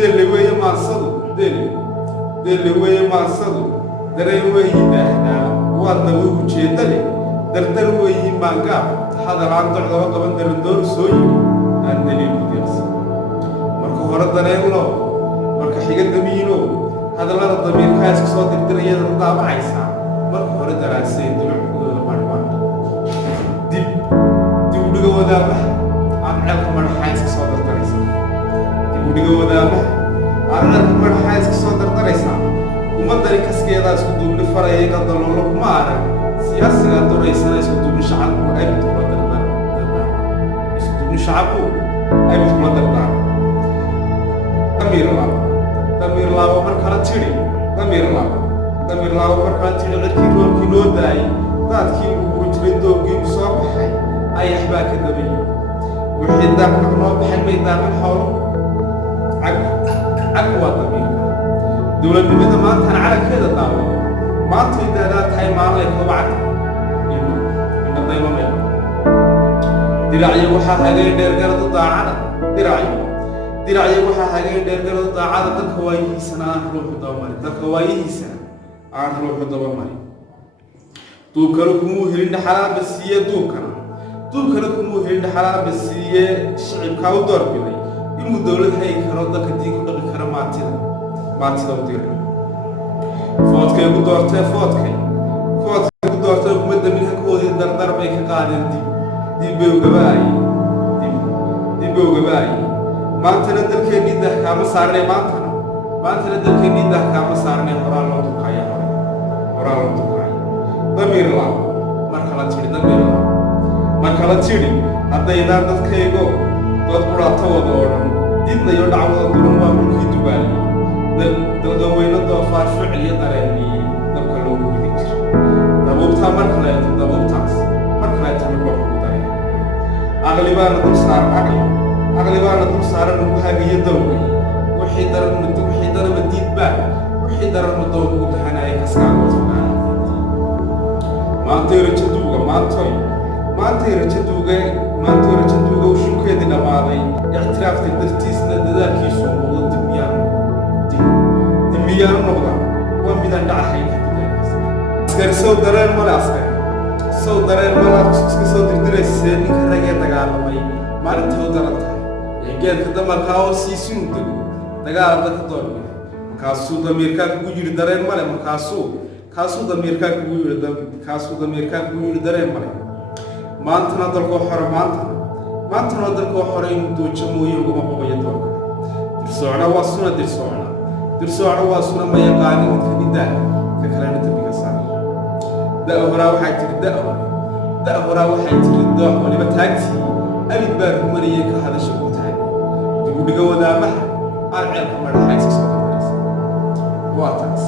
اللي ويا ما صدق اللي ويا ما صدق dareen weeyi daahnaa waa dawigu jeedale dardar weeyi maangaab hadal aan docdaba qaban darandoor soo yiri aan daliil u diirsan marka hore dareen loo marka xiga damiino hadallada damiirka iska soo dirdirayada daabacaysa marka hore daraasay dulucdooda marmar dib dhigo wadaamaha aan ceelka madaxa iska soo dardaraysa dib dhigo wadaamaha aan ceelka madaxa iska soo dardaraysa umadani kaskeeda isku duubni farayay qadaloolo kuma arag siyaasiga doraysana isku duubni shacabku ay kula dardar isku duubni shacabku ay kula dardar damir laba markala tiri damir laba markala tiri cidkii roobkii loo daayay daadkii ugu jiray doogii soo baxay ay waxba ka dabiyay wixii daaqna loo baxay may daaqin xoolo cag waa damir dowladnimada maanta aan calankeeda daawado maanta idaadaad tahay maalay kobacda inna daymameed diracyo waxaa hagay dheergarada daacada diracyo waxaa hagay dheergarada daacada dadka waayihiisana aan ruuxu dabamari duubkana kumuu helin dhaxalaaba siiye duubkana kumuu helin dhaxalaaba siiye shicibkaa u doorbiday inuu dowlad hagi karo dadka diin ku dhaqi karo maantida u diray foodkay ku doortay ummadda midhankoodii dardar bay ka qaadeen dib bay ugabaayay maantana dalkeennii dahkaama saarnay maantana dalkeennii dahkaama saarnay horaa loo dukaya damiir laab markala tidhi haddaydaan dadkaygo dad qudhaata wada oo dhan didnayo dhacwada duran waa mulkii dubaaliye dalgaweyno doofaar ficliyo dareemiyey dabka loogu gudi jira dabuubtaa dabuubtaas mar kaleeta mid wax ugu daraya aqli baana dul saaran ugu hagayo dawgay wixii darama diidbaa wixii darama doon ugu dahanaya kaskaagood fogaana maantay rajaduuga u shulkeedii dhammaaday ictiraaftay dartiisna dadaalkiisu muuqdo dimiyaanu noqda waa midaan dhacahayn askari sow dareen male iska soo dirdirayse ninka ragee dagaalamay maalinta u daran tahay ee geedka damarkaa oo siisinuu dego dagaalada ka doorbiday markaasuu damiirkaa kugu yidhi dareen male kaasuu damiirkaa kugu yidhi dareen male maantana dalkoo xore inuu doojo mooye ugama boqayo doorka dirsoocna waa suna ma yaqaanin midka nidaa ka kalena dambiga saar da' horaa waxay tiri doox waliba taagtii abid baa rumanayay ka hadasha u tahay dib u dhigo wadaamaha aan ceelka madaxa iska soo dardaraysa waa taas